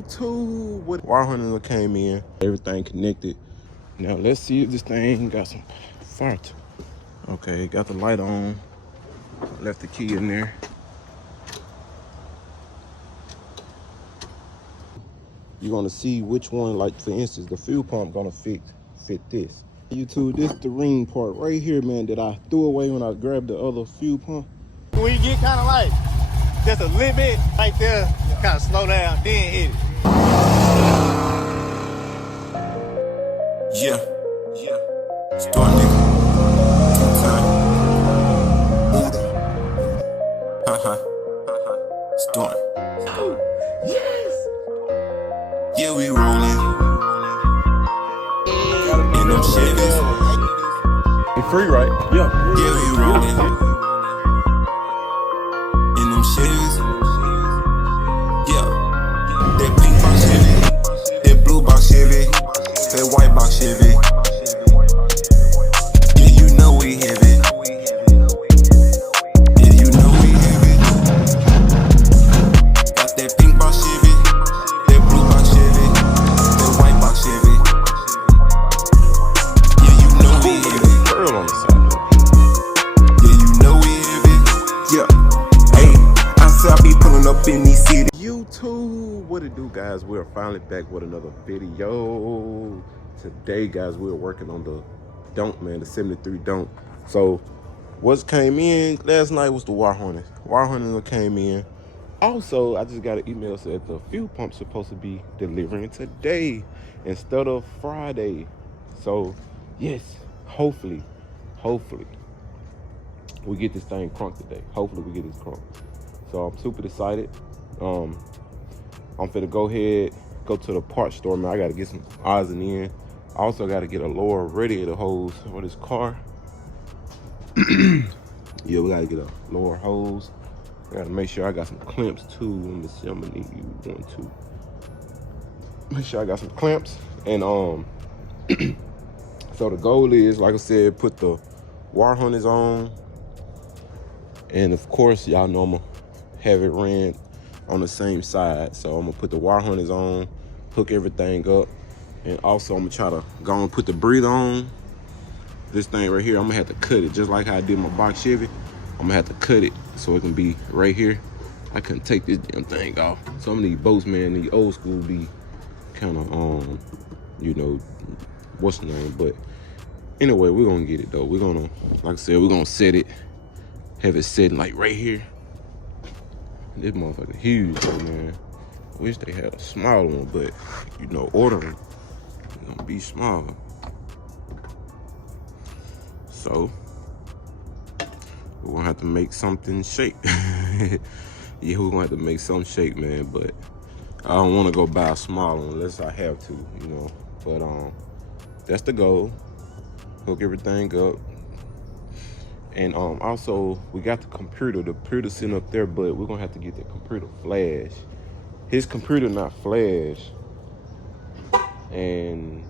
YouTube, what wire harness came in, everything connected. Now let's see if this thing got some fire. Okay, got the light on. Left the key in there. You're gonna see which one, like for instance, the fuel pump gonna fit this. YouTube, this the ring part right here, man, that I threw away when I grabbed the other fuel pump. When you get kind of like just a little bit right there, kind of slow down, then hit it. Yeah. Storm nigga. Two-time. Storm. Yes. Yeah, we rolling. In them Chevys. You free, right? Yeah. Yeah, we rolling. In them Chevys. Yeah. That pink box Chevy. That blue box Chevy. That white box Chevy. Yeah, you know we heavy. Yeah, you know we heavy. Got that pink box Chevy. That blue box Chevy. That white box Chevy. Yeah, you know we heavy. Girl on the side. Yeah, you know we heavy. Yeah. Hey, I said I be pulling up in these cities. YouTube, what it do, guys? We're finally back with another video. Today, guys, we're working on the Donk, man, the 73 Donk. So what came in last night was the wire harness. Wire harness came in. Also, I just got an email said the fuel pump's supposed to be delivering today instead of Friday. So yes, hopefully we get this thing crunked today. Hopefully we get this crunked. So I'm super excited. I'm finna go ahead, go to the parts store, man. I gotta get some odds and ends. I also gotta get a lower radiator hose for this car. Yeah, we gotta get a lower hose. I gotta make sure I got some clamps too. Let me see, I'm gonna need you 1, 2. Make sure I got some clamps. And so the goal is, like I said, put the wire harness on. And of course, y'all know I'm gonna have it ran on the same side. So I'm gonna put the wire harness on, hook everything up. And also I'm gonna try to go and put the breather on. This thing right here, I'm gonna have to cut it just like how I did my box Chevy. I'm gonna have to cut it so it can be right here. I couldn't take this damn thing off. Some of these boats, man, these old school be kind of, you know, what's the name? But anyway, we're gonna get it though. We're gonna, like I said, we're gonna set it, have it sitting like right here. This motherfucker huge though, man. Wish they had a smaller one, but you know, ordering gonna be smaller. So we're gonna have to make something shake. Yeah, we're gonna have to make some shake, man. But I don't want to go buy a smaller one unless I have to, you know. But that's the goal. Hook everything up. And also we got the computer sitting up there, but we're gonna have to get the computer flash. His computer not flash. And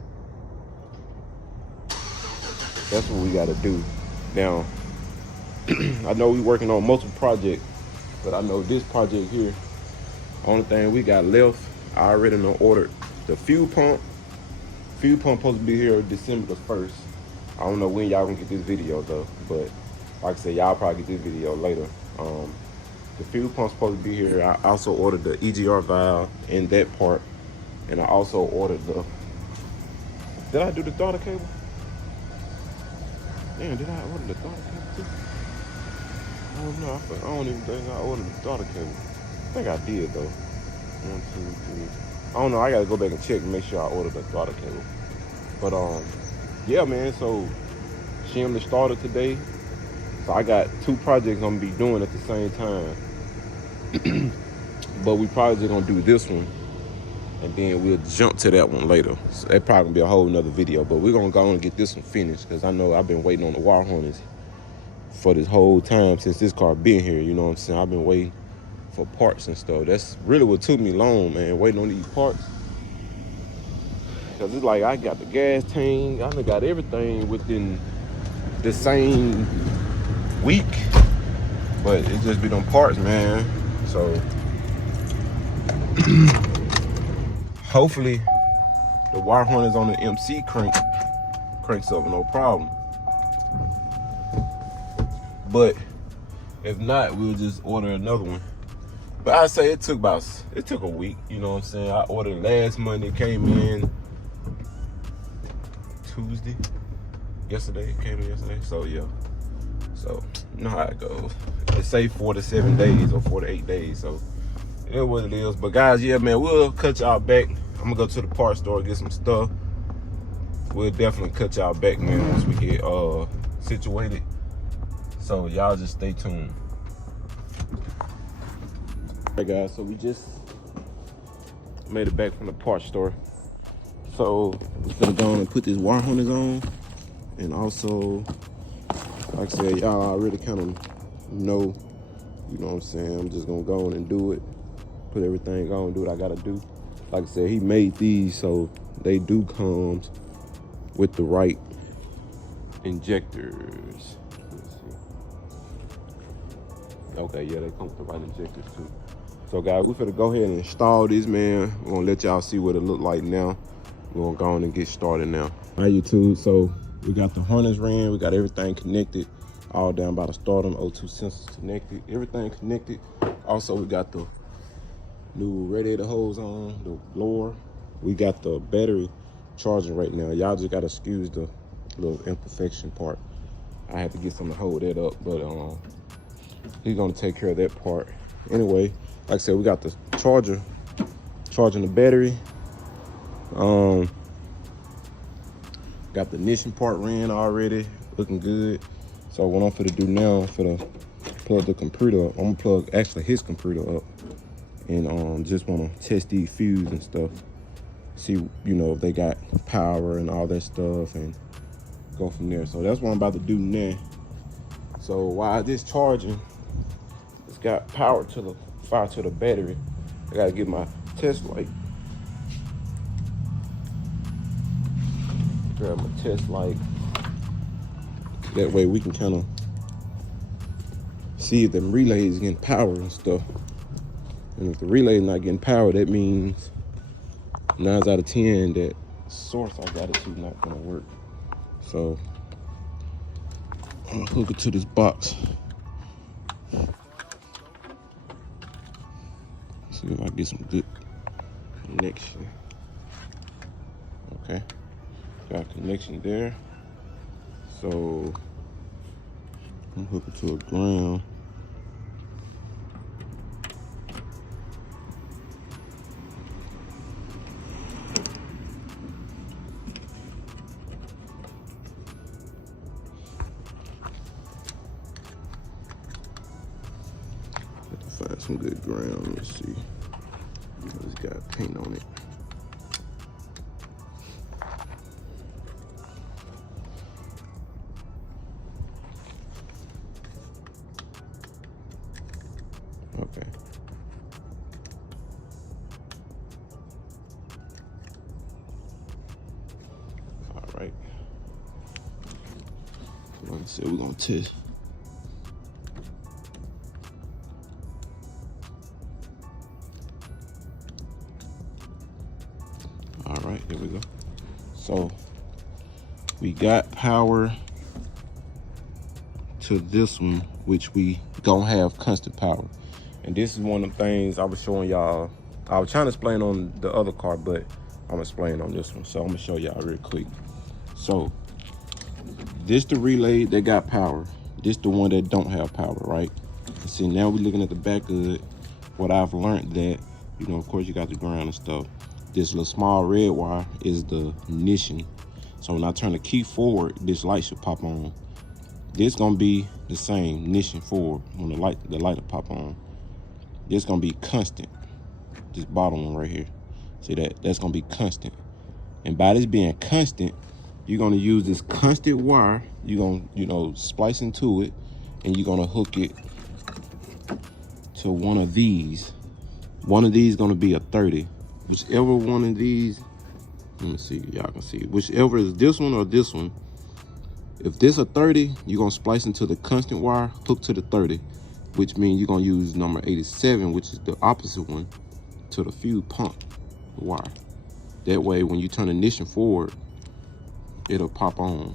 that's what we gotta do. Now, I know we working on multiple projects, but I know this project here, only thing we got left, I already done ordered the fuel pump. Fuel pump supposed to be here December the 1st. I don't know when y'all gonna get this video though, but like I said, y'all probably get this video later. The fuel pump's supposed to be here. I also ordered the EGR valve in that part. And I also ordered the, did I do the throttle cable? Damn, did I order the throttle cable too? I don't know, I don't even think I ordered the throttle cable. I think I did though. 1, 2, 3. I don't know, I gotta go back and check and make sure I ordered the throttle cable. But yeah, man, so shim the starter today. So I got 2 projects I'm gonna be doing at the same time. But we probably just gonna do this one and then we'll jump to that one later. So that probably gonna be a whole nother video, but we're gonna go on and get this one finished because I know I've been waiting on the wire harness for this whole time since this car been here, you know what I'm saying? I've been waiting for parts and stuff. That's really what took me long, man, waiting on these parts. Cause it's like I got the gas tank, I done got everything within the same week, but it just be them parts, man. So hopefully the wire harness on the MC cranks up no problem. But if not, we'll just order another one. But I say it took a week, you know what I'm saying? I ordered last Monday, came in Tuesday. Yesterday, it came in yesterday. So yeah. So you know how it goes. They say 4 to 7 days or 4 to 8 days. So it is what it is. But guys, yeah, man, we'll cut y'all back. I'm gonna go to the parts store, get some stuff. We'll definitely cut y'all back, man, once we get situated. So y'all just stay tuned. Alright guys, so we just made it back from the parts store. So we're gonna go on and put this wire harness on. And also, like I said, y'all already kind of know, you know what I'm saying? I'm just gonna go on and do it. Put everything on, do what I gotta do. Like I said, he made these so they do come with the right injectors. Let's see. Okay, yeah, they come with the right injectors too. So guys, we're gonna go ahead and install this, man. We're gonna let y'all see what it look like now. We're gonna go on and get started now. All right, YouTube, so we got the harness ran, we got everything connected, all down by the starter, O2 sensors connected, everything connected. Also, we got the new radiator hose on, the blower. We got the battery charging right now. Y'all just gotta excuse the little imperfection part. I had to get something to hold that up, but he's gonna take care of that part. Anyway, like I said, we got the charger, charging the battery. Got the ignition part ran already, looking good. So what I'm finna do now, I'm finna plug the computer up. I'm gonna plug actually his computer up, and just wanna test these fuses and stuff. See, you know, if they got power and all that stuff, and go from there. So that's what I'm about to do now. So while this charging, it's got power to the fire to the battery. I gotta get my test light. Grab my test light. That way we can kind of see if the relay is getting power and stuff. And if the relay is not getting power, that means 9 out of 10 that source I got it to not gonna work. So I'm gonna hook it to this box. See if I get some good connection. Okay, got a connection there. So I'm hooking to a ground. Have to find some good ground. Let's see. It's got paint on it. Okay. All right. Like I said, we're gonna test. All right, here we go. So we got power to this one, which we gonna have constant power. And this is one of the things I was showing y'all. I was trying to explain on the other car, but I'm explaining on this one. So I'm gonna show y'all real quick. So this the relay that got power. This the one that don't have power, right? And see, now we're looking at the back of it. What I've learned that, you know, of course you got the ground and stuff. This little small red wire is the ignition. So when I turn the key forward, this light should pop on. This gonna be the same ignition forward when the light will pop on. This gonna be constant. This bottom one right here. See that? That's gonna be constant. And by this being constant, you're gonna use this constant wire. You're gonna, you know, splice into it, and you're gonna hook it to one of these. One of these gonna be a 30. Whichever one of these, let me see, y'all can see. Whichever is this one or this one. If this a 30, you're gonna splice into the constant wire, hook to the 30, which means you're gonna use number 87, which is the opposite one, to the fuse pump wire. That way, when you turn the ignition forward, it'll pop on.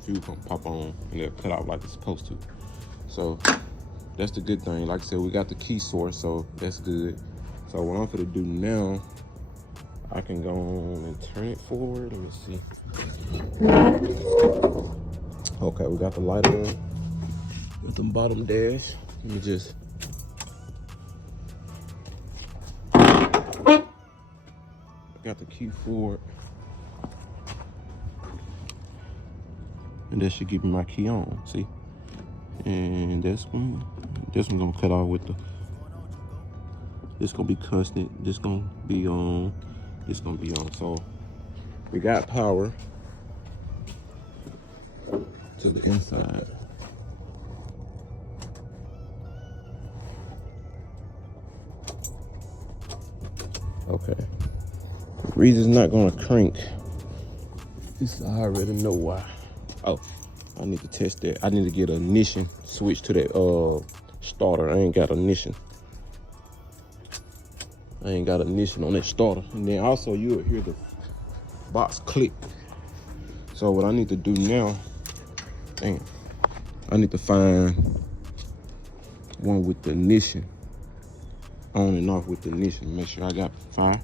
Fuse gonna pop on and it'll cut out like it's supposed to. So that's the good thing. Like I said, we got the key source, so that's good. So what I'm gonna do now, I can go on and turn it forward. Let me see. Okay, we got the light on with the bottom dash. Let me just. I got the key forward. And that should give me my key on, see? And this one gonna cut off with the, this gonna be constant, this gonna be on, this gonna be on. So we got power to the inside. Okay. The reason it's not gonna crank, this I already know why. Oh, I need to test that. I need to get an ignition switch to that starter. I ain't got ignition. I ain't got ignition on that starter. And then also you'll hear the box click. So what I need to do now, I need to find one with the ignition. On and off with the ignition. Make sure I got fire.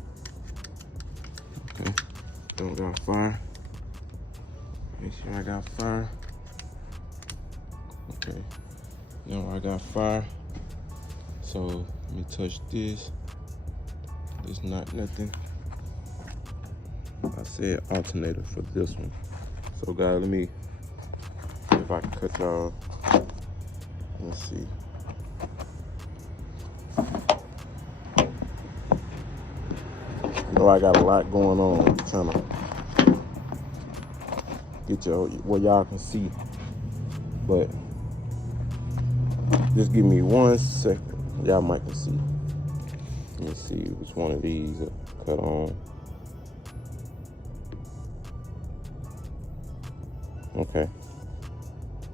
Okay, don't got fire. Make sure I got fire. Okay, now I got fire. So let me touch this. It's not nothing. I said alternator for this one. So guys, let me, if I can cut y'all. Let's see. You know I got a lot going on. I'm trying to get y'all where y'all can see, but just give me 1 second. Y'all might can see. Let me see which one of these I cut on. Okay,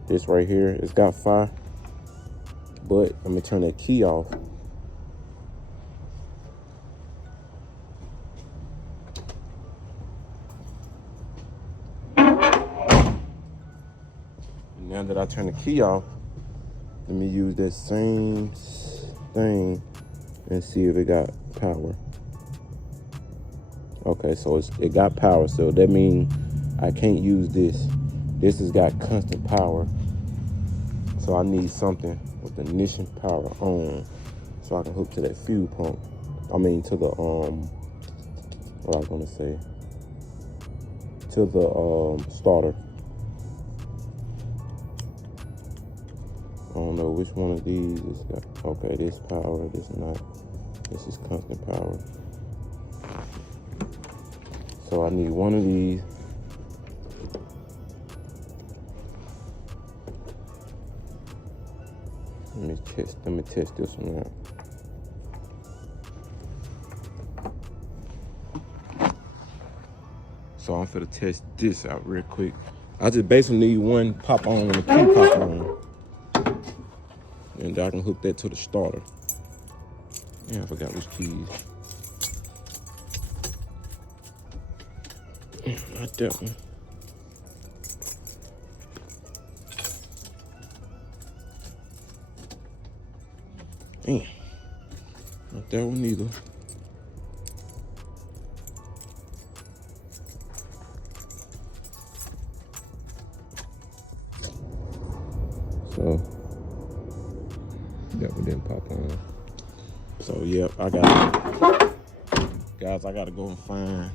this right here, it's got fire, but let me turn that key off. Now that I turn the key off, let me use that same thing and see if it got power. Okay, so it got power, so that means I can't use this. This has got constant power. So I need something with the ignition power on so I can hook to that fuel pump. I mean to the, what I was gonna say, to the starter. I don't know which one of these is got, okay, this power, this not, this is constant power. So I need one of these. Let me test this one out. So I'm finna test this out real quick. I just basically need one pop on and a key pop on. And I can hook that to the starter. Yeah, I forgot which keys. Not that one. Damn. Not that one either. So that one didn't pop on. So yep, I got, guys, I gotta go and find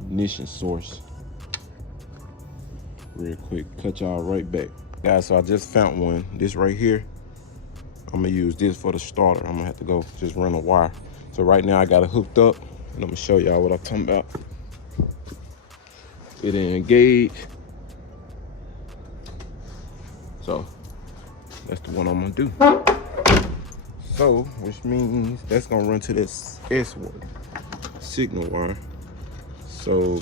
ignition source real quick. Cut y'all right back. Guys, so I just found one. This right here, I'm gonna use this for the starter. I'm gonna have to go just run a wire. So right now I got it hooked up and I'm gonna show y'all what I'm talking about. It engaged. So that's the one I'm gonna do. So, which means that's gonna run to this S wire, signal wire. So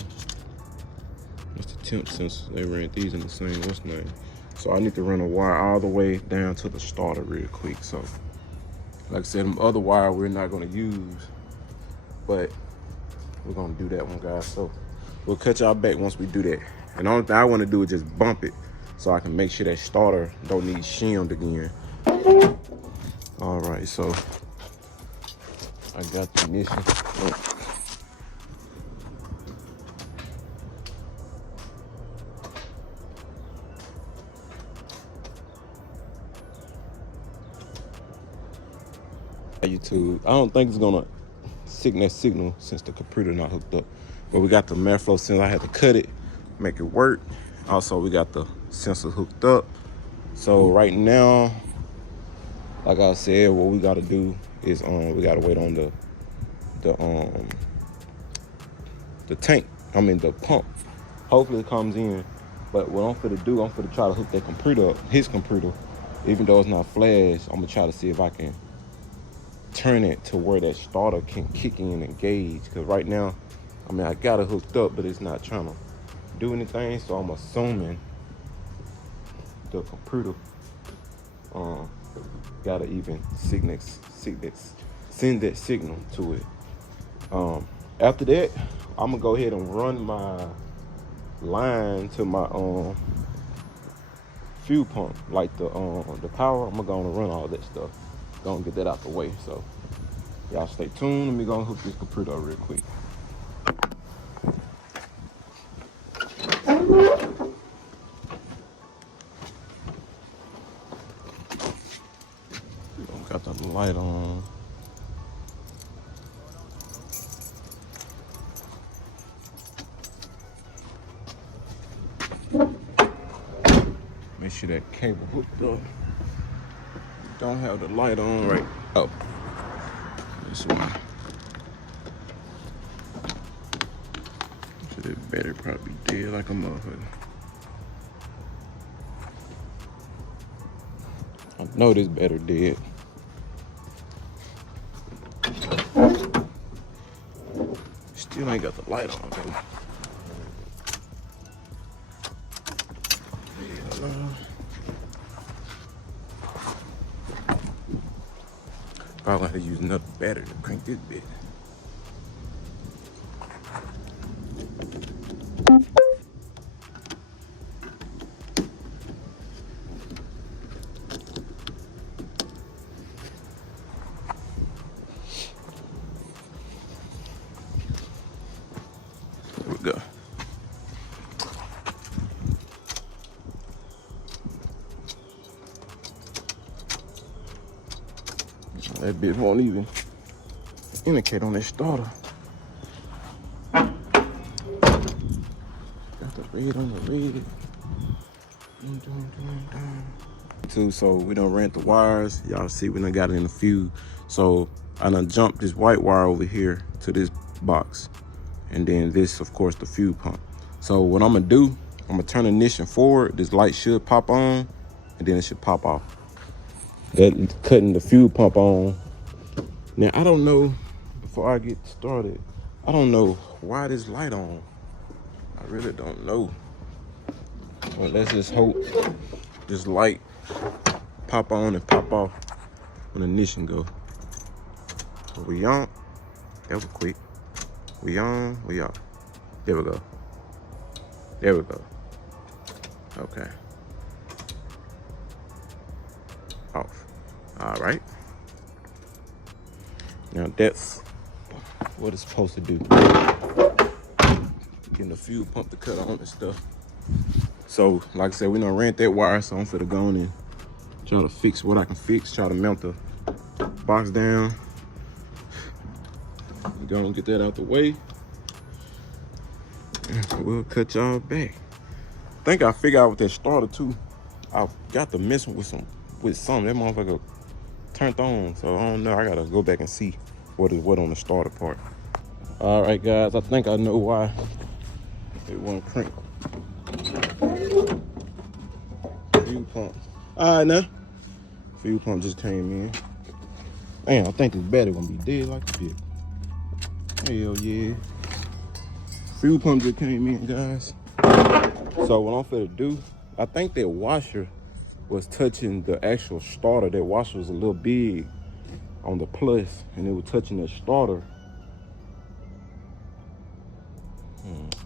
what's the temp sensor? They ran these in the same, what's the name? So I need to run a wire all the way down to the starter real quick. So like I said, them other wire we're not gonna use, but we're gonna do that one, guys. So we'll cut y'all back once we do that. And the only thing I want to do is just bump it so I can make sure that starter don't need shimmed again. All right, so I got the ignition. YouTube, I don't think it's gonna signal since the computer not hooked up. But we got the airflow sensor. I had to cut it, make it work. Also, we got the sensor hooked up. So right now, like I said, what we gotta do is we gotta wait on the tank. I mean the pump. Hopefully it comes in. But what I'm finna do, I'm finna try to hook that computer up, his computer. Even though it's not flash, I'm gonna try to see if I can turn it to where that starter can kick in and engage. Cause right now, I mean, I got it hooked up, but it's not trying to do anything. So I'm assuming the computer gotta even send that signal to it. After that, I'm gonna go ahead and run my line to my fuel pump, like the power. I'm gonna run all that stuff. Gonna get that out the way. So y'all stay tuned. Let me go and hook this computer up real quick. Got the light on. Make sure that cable hooked up. Don't have the light on right. Oh, this one. So that battery probably dead like a motherfucker. I know this battery dead. Still ain't got the light on though. Probably have to use another battery to crank this bit. There we go. That bitch won't even indicate on that starter. Got the red on the red. So we done ran the wires. Y'all see we done got it in the fuse. So I done jumped this white wire over here to this box. And then this, of course, the fuse pump. So what I'm gonna do, I'm gonna turn the ignition forward. This light should pop on and then it should pop off. That cutting the fuel pump on. Now I don't know, before I get started, I don't know why this light on. I really don't know. Well, let's just hope this light pop on and pop off when the ignition go. So we on. That was quick. We on, we off. There we go. There we go. Okay. Off. All right. Now that's what it's supposed to do. Getting the fuel pump to cut on and stuff. So, like I said, we done ran that wire, so I'm finna go on and try to fix what I can fix. Try to mount the box down. Go and get that out the way. We'll cut y'all back. I think I figured out with that starter too. I got to messing with something. That motherfucker turned on, so I don't know. I gotta go back and see what is what on the starter part. All right, guys, I think I know why it won't crank. Fuel pump. All right, now. Fuel pump just came in. Man, I think this battery gonna be dead like a bitch. Hell yeah. Fuel pump just came in, guys. So what I'm finna do, I think that washer was touching the actual starter. That washer was a little big on the plus, and it was touching the starter.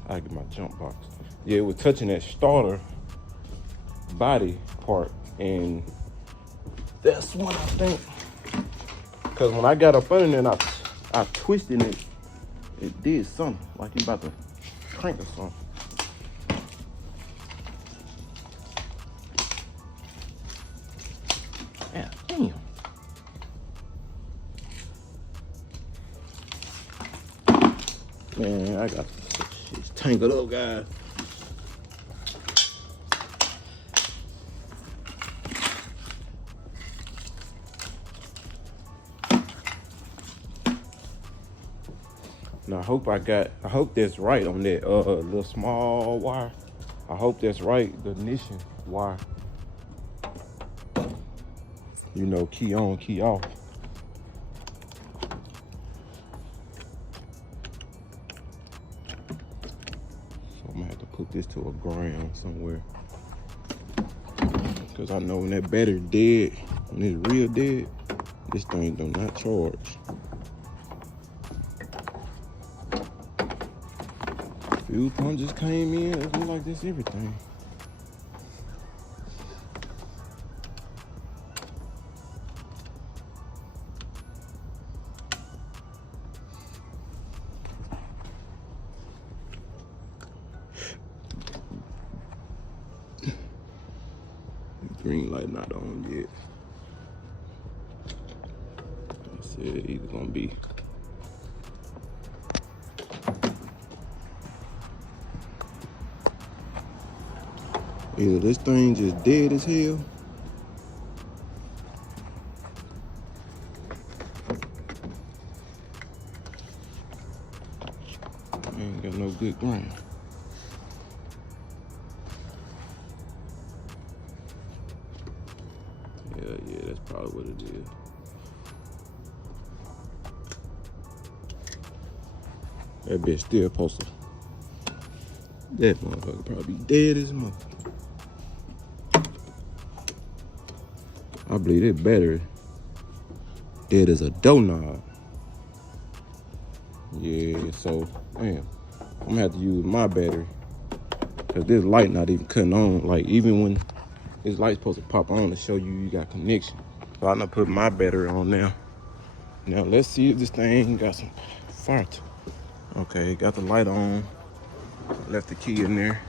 I get my jump box. Yeah, it was touching that starter body part, and that's what I think. Cause when I got up under there and I twisted it, it did something, like he about to crank or something. Yeah, damn. Man, I got shit tangled up, guys. Now I hope that's right on that little small wire. I hope that's right, the ignition wire. You know, key on, key off. So I'm gonna have to put this to a ground somewhere. Cause I know when that battery dead, when it's real dead, this thing do not charge. Fuel pump just came in. It look like this everything. Green light not on yet. I said either gonna be. Either this thing just dead as hell. Ain't got no good ground. Yeah, that's probably what it is. That bitch still supposed to. That motherfucker probably dead as a motherfucker. I believe that battery dead as a doorknob. Yeah, so, man, I'm gonna have to use my battery. Cause this light not even cutting on. Like, even when this light's supposed to pop on to show you got connection. So I'm gonna put my battery on now. Now let's see if this thing got some fire to it. Okay, got the light on. Left the key in there.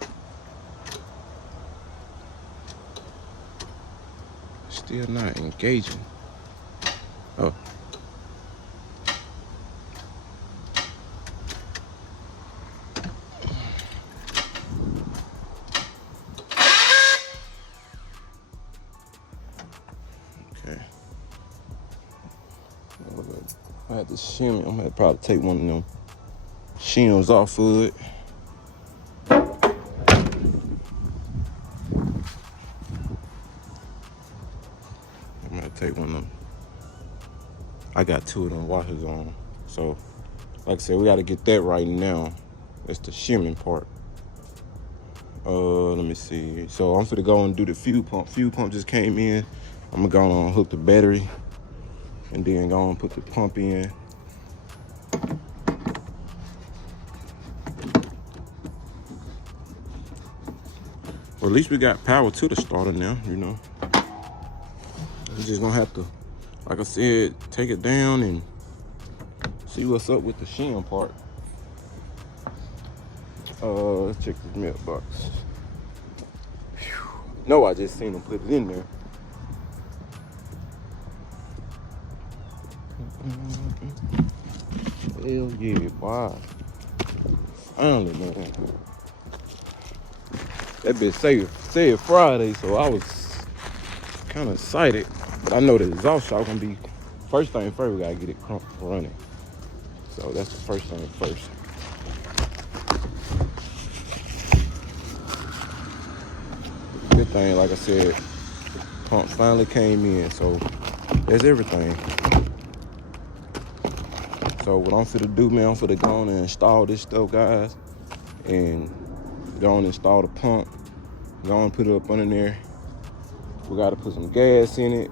Still not engaging. Oh. Okay. I had to shim it. I'm gonna probably take one of them shims off of it. I'm gonna take one of them. I got two of them washers on. So, like I said, we gotta get that right now. That's the shimming part. Let me see. So I'm gonna go and do the fuel pump. Fuel pump just came in. I'm gonna go and hook the battery and then go and put the pump in. Well, at least we got power to the starter now, you know. We're just gonna have to, like I said, take it down and see what's up with the shim part. Let's check this mailbox. No, I just seen them put it in there. Hell yeah, boy. Finally, man. That bitch said Friday, so I was kind of excited. But I know the exhaust shock gonna be, first thing first, we gotta get it running. So that's the first thing first. Good thing, like I said, pump finally came in, so that's everything. So what I'm finna do, man, I'm finna go on and install this stuff, guys, and go on and install the pump, go on and put it up under there. We gotta put some gas in it,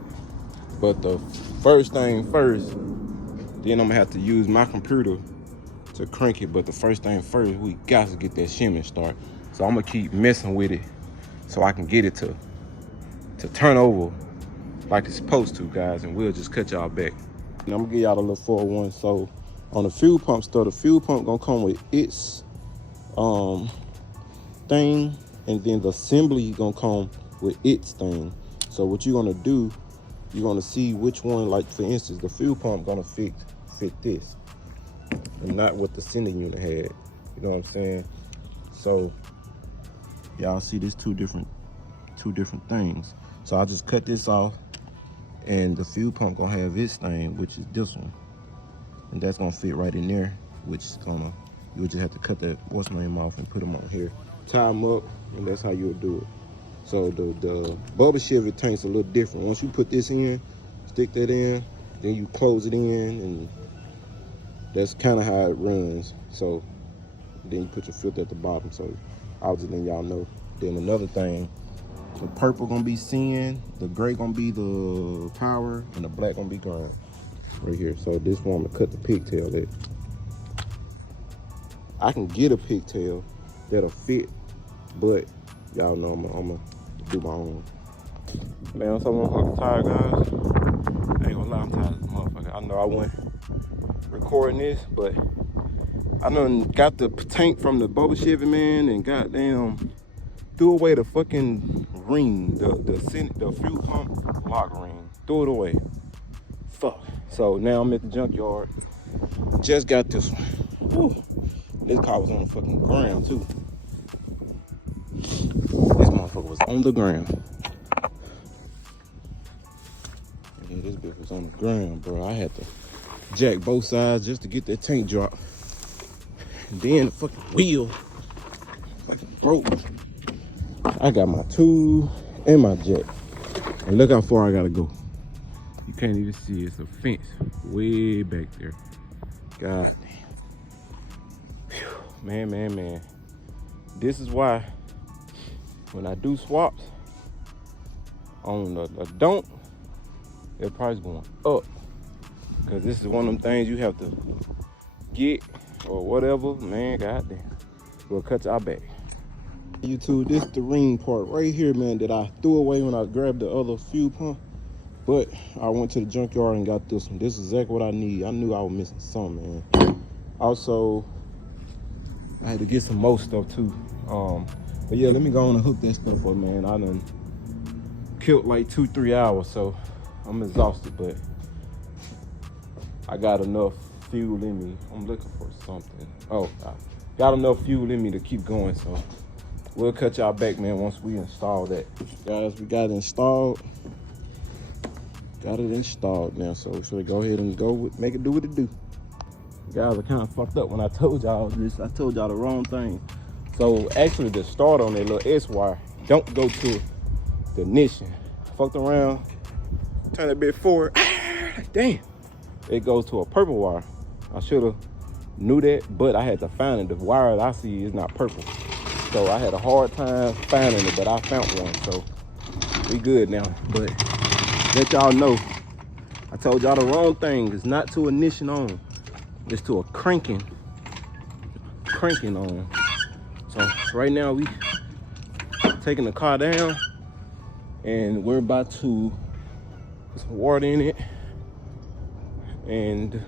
but the first thing first, then I'm gonna have to use my computer to crank it, but the first thing first, we got to get that shimming start. So I'm gonna keep messing with it so I can get it to turn over like it's supposed to, guys, and we'll just cut y'all back. And I'm gonna give y'all a little 401. So on the fuel pump stuff, the fuel pump gonna come with its thing, and then the assembly gonna come with its thing. So what you're gonna do, you're gonna see which one, like for instance, the fuel pump gonna fit this, and not what the sending unit had. You know what I'm saying? So y'all see this two different things. So I just cut this off, and the fuel pump gonna have its thing, which is this one, and that's gonna fit right in there, which is gonna, you'll just have to cut that what's name off and put them on here, tie them up, and that's how you'll do it. So the bubble Chevy tank's a little different. Once you put this in, stick that in, then you close it in, and that's kind of how it runs. So then you put your filter at the bottom. So I'll just let y'all know. Then another thing, the purple gonna be sin, the gray gonna be the power, and the black gonna be ground right here. So this one I'm gonna cut the pigtail at. I can get a pigtail that'll fit, but y'all know I'm gonna do my own. Man, I'm so motherfucking tired, guys. I ain't gonna lie, I'm tired as a motherfucker. I know I wasn't recording this, but I done got the tank from the bubble Chevy, man, and goddamn threw away the fucking ring, the fuel pump lock ring. Threw it away. Fuck. So now I'm at the junkyard. Just got this one. Whew. This car was on the fucking ground too. This motherfucker was on the ground. Yeah, this bitch was on the ground, bro. I had to jack both sides just to get that tank drop. And then the fucking wheel fucking broke. I got my tool and my jack. And look how far I gotta go. You can't even see it. It's a fence way back there. God damn. Man. This is why when I do swaps on a Donk, their price going up. Cause this is one of them things you have to get or whatever, man, goddamn. We'll cut y'all back. YouTube, this is the ring part right here, man, that I threw away when I grabbed the other fuel pump. But I went to the junkyard and got this one. This is exactly what I need. I knew I was missing something, man. Also, I had to get some more stuff too. But yeah, let me go on and hook that stuff up, man. I done killed like 2-3 hours, so I'm exhausted, but I got enough fuel in me. I'm looking for something. Oh, I got enough fuel in me to keep going, so we'll cut y'all back, man, once we install that. Guys, we got it installed. Got it installed now, so should we go ahead and make it do what it do. Guys, I kind of fucked up when I told y'all this. I told y'all the wrong thing. So actually the start on that little S wire don't go to the ignition. Fucked around, turn that bit forward. Damn. It goes to a purple wire. I should have knew that, but I had to find it. The wire that I see is not purple. So I had a hard time finding it, but I found one. So we good now. But let y'all know, I told y'all the wrong thing. It's not to ignition on. It's to a cranking on. So right now we taking the car down and we're about to put some water in it. And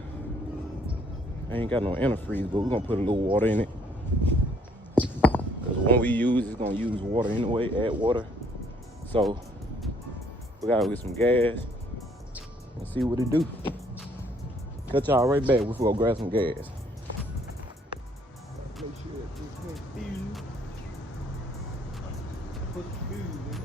I ain't got no antifreeze, but we're gonna put a little water in it. Cause the one we use is gonna use water anyway, add water. So we gotta get some gas and see what it do. Cut y'all right back. We're gonna grab some gas. Make sure that this thing fuse. Put the fuse in it.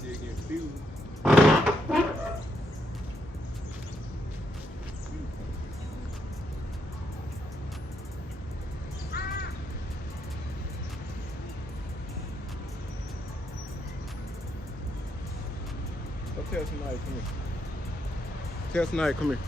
Still getting fused. Go tell somebody, come here. Tell somebody, come here.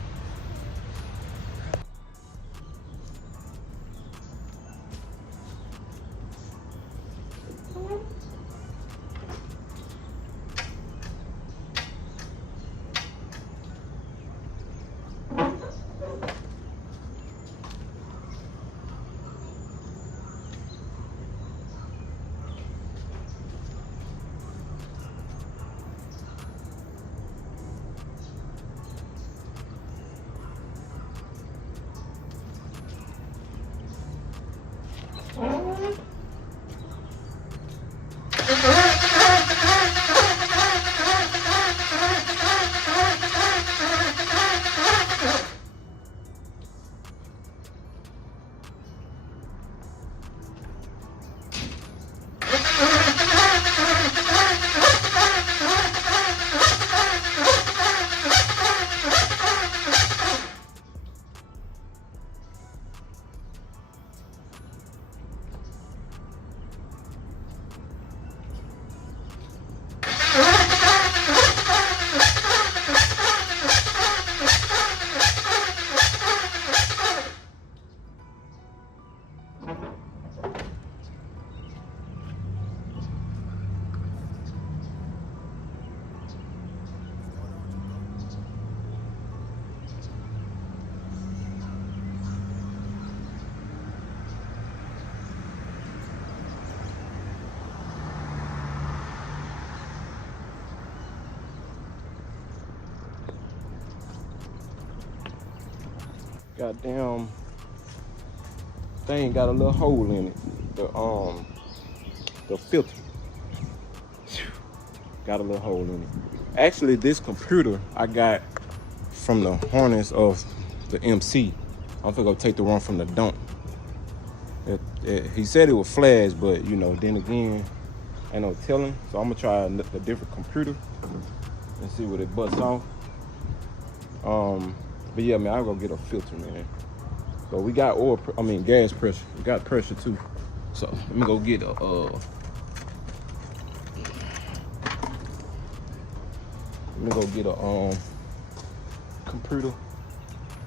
Goddamn thing got a little hole in it. The filter got a little hole in it. Actually, this computer I got from the harness of the MC. I'm gonna go take the one from the Donk. He said it was flash, but you know, then again, ain't no telling. So I'm gonna try a different computer and see what it busts off. But yeah, man, I'll go get a filter, man. So we got gas pressure. We got pressure too. So let me go get a computer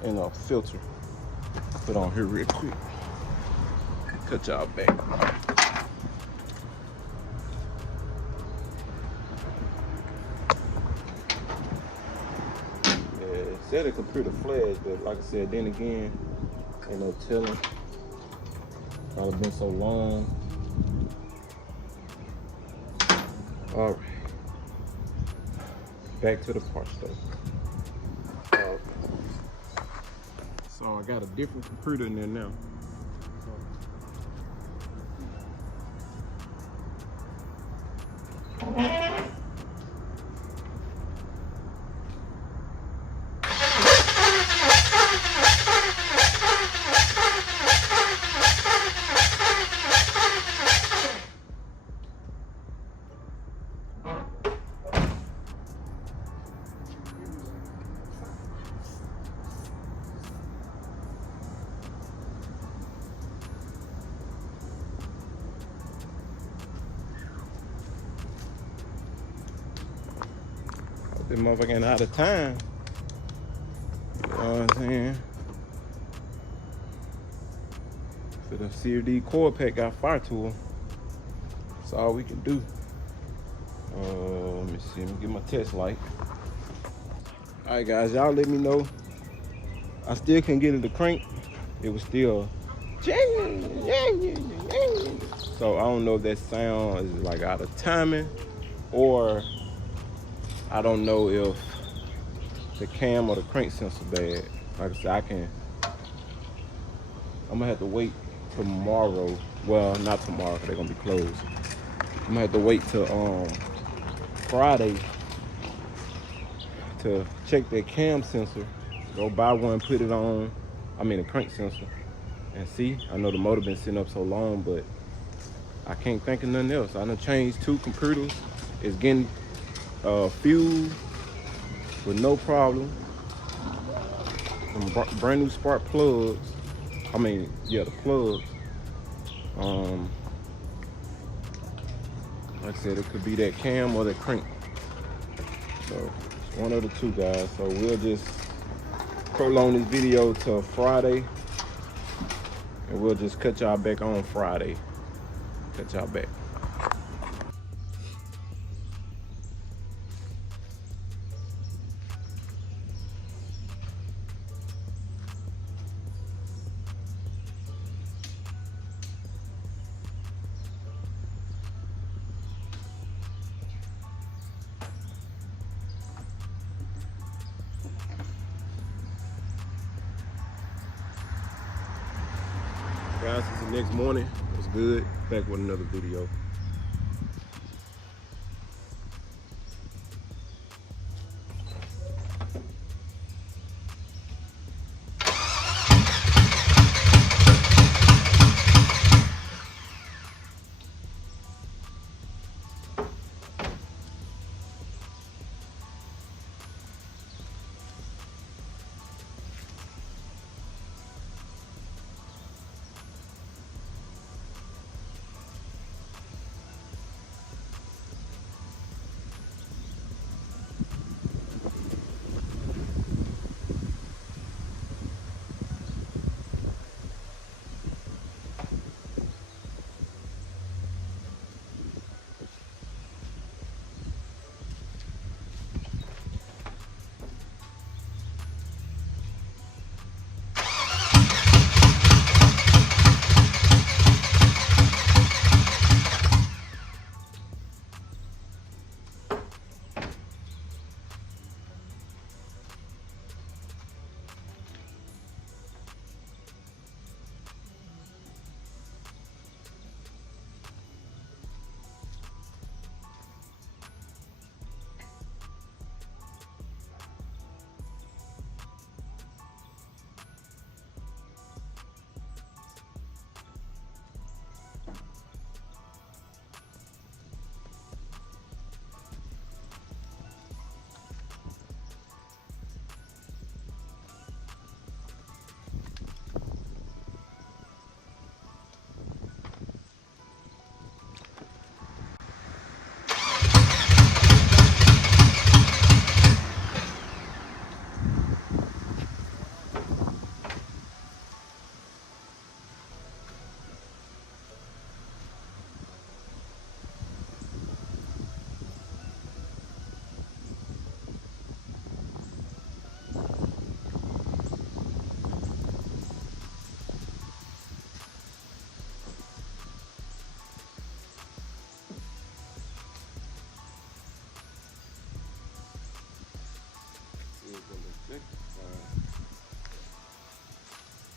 and a filter. Put on here real quick. Cut y'all back. Said the computer flash, but like I said, then again, ain't no telling. Probably been so long. All right, back to the parts though. So I got a different computer in there now. This motherfucker ain't out of time. You know what I'm saying? So the CRD core pack got fire to him. That's all we can do. Let me see, let me get my test light. All right, guys, y'all let me know. I still couldn't get it to crank. It was still so I don't know if that sound is like out of timing or I don't know if the cam or the crank sensor bad. Like I said, I'm gonna have to wait tomorrow. Well, not tomorrow, because they're gonna be closed. I'm gonna have to wait till Friday to check that cam sensor. Go buy one, put it on, the crank sensor, and see. I know the motor been sitting up so long, but I can't think of nothing else. I done changed 2 computers. It's getting fuel with no problem. Some brand new spark plugs. I mean, yeah, the plugs. Like I said, it could be that cam or that crank. So it's one of the two, guys. So we'll just prolong this video till Friday, and we'll just cut y'all back on Friday. Cut y'all back. Guys, it's the next morning. It's good. Back with another video.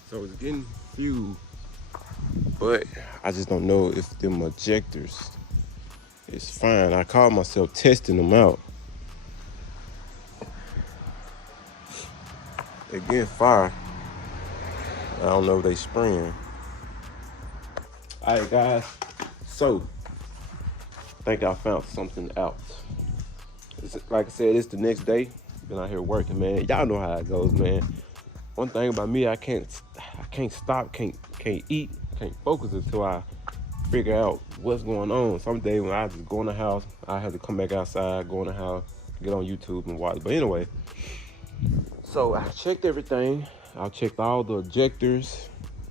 So it's getting fuel, but I just don't know if them injectors is fine. I called myself testing them out. They're getting fire. I don't know if they spraying. All right, guys. So I think I found something out. Like I said, it's the next day. Been out here working, man. Y'all know how it goes, man. One thing about me, I can't stop, can't eat, can't focus until I figure out what's going on. Some day when I just go in the house, I have to come back outside, go in the house, get on YouTube and watch. But anyway, so I checked everything. I checked all the injectors,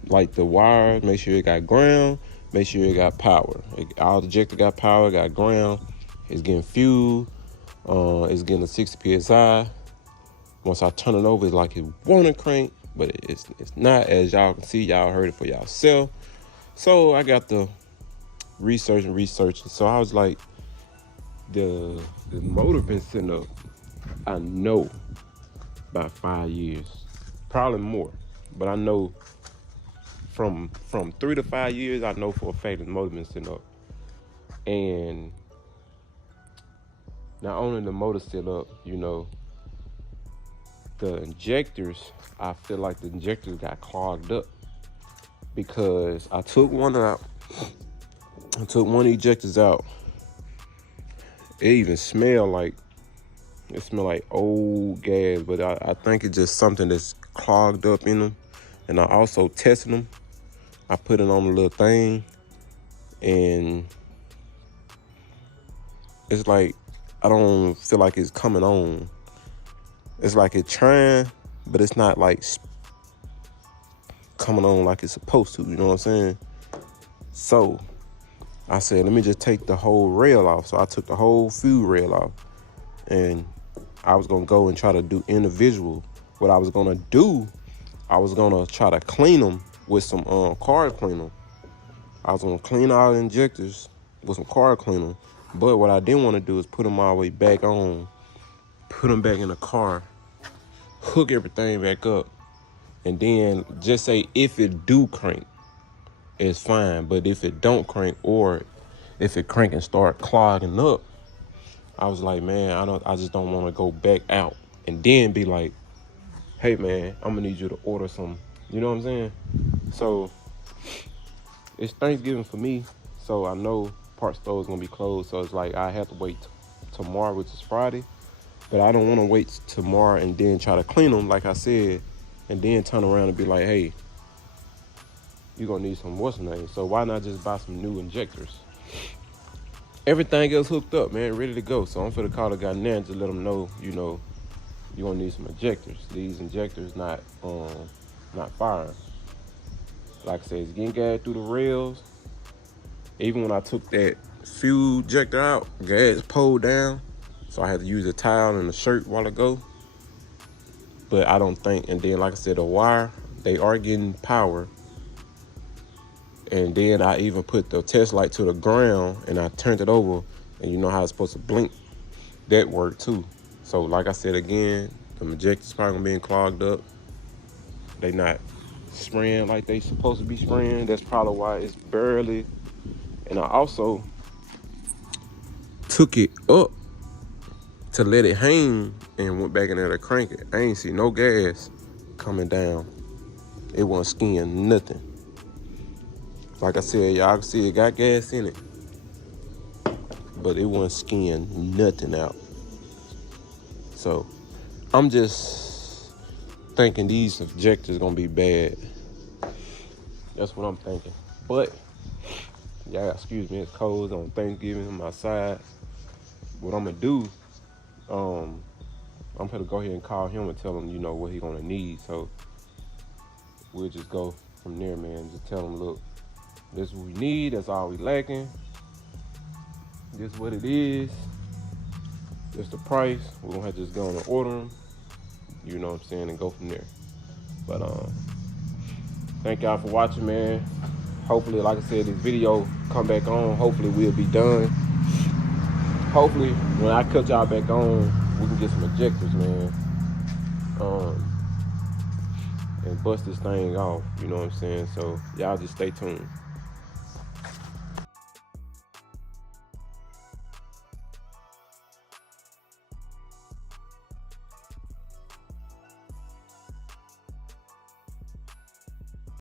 like the wires, make sure it got ground, make sure it got power. All the injector got power, got ground. It's getting fuel. It's getting a 60 PSI. Once I turn it over, it's like it wanna crank, but it's not. As y'all can see, y'all heard it for yourself. So I got the researching. So I was like, the motor been sitting up, I know, about 5 years, probably more. But I know from 3 to 5 years, I know for a fact the motor been sitting up. And not only the motor sit up, you know, the injectors, I feel like the injectors got clogged up because I took one out. I took one of the injectors out It even smell like old gas, but I think it's just something that's clogged up in them. And I also tested them. I put it on a little thing, and it's like I don't feel like it's coming on. It's like it's trying, but it's not like coming on like it's supposed to, you know what I'm saying? So I said, let me just take the whole rail off. So I took the whole fuel rail off, and I was gonna go and try to do individual. What I was gonna do, I was gonna try to clean them with some car cleaner. I was gonna clean all the injectors with some car cleaner. But what I didn't want to do is put them all the way back on, put them back in the car, hook everything back up, and then just say if it do crank, it's fine. But if it don't crank, or if it crank and start clogging up, I was like, man, I just don't want to go back out and then be like, hey man, I'm gonna need you to order some. You know what I'm saying? So it's Thanksgiving for me, so I know part store is gonna be closed. So it's like I have to wait tomorrow, which is Friday. But I don't want to wait tomorrow and then try to clean them, like I said, and then turn around and be like, hey, you're gonna need some what's name. So why not just buy some new injectors? Everything else hooked up, man, ready to go. So I'm finna call the guy now and just let him know, you know, you're gonna need some injectors. These injectors not firing. Like I said, it's getting gas through the rails. Even when I took that fuel injector out, gas pulled down. So I had to use a towel and a shirt while ago. But I don't think, and then like I said, the wire, they are getting power. And then I even put the test light to the ground and I turned it over, and you know how it's supposed to blink. That worked too. So like I said again, the injectors probably being clogged up. They not spraying like they supposed to be spraying. That's probably why it's barely. And I also took it up to let it hang and went back in there to crank it. I ain't see no gas coming down. It wasn't skiing nothing. Like I said, y'all can see it got gas in it, but it wasn't skiing nothing out. So I'm just thinking these injectors gonna be bad. That's what I'm thinking. But yeah, excuse me, it's cold on Thanksgiving. I'm outside. What I'm gonna do, I'm gonna go ahead and call him and tell him, you know, what he gonna need. So we'll just go from there, man. Just tell him, look, this is what we need. That's all we lacking. This is what it is. This the price. We're gonna have to just go and order them. You know what I'm saying, and go from there. But thank y'all for watching, man. Hopefully, like I said, this video come back on. Hopefully we'll be done. Hopefully when I cut y'all back on, we can get some injectors, man. And bust this thing off. You know what I'm saying? So y'all just stay tuned.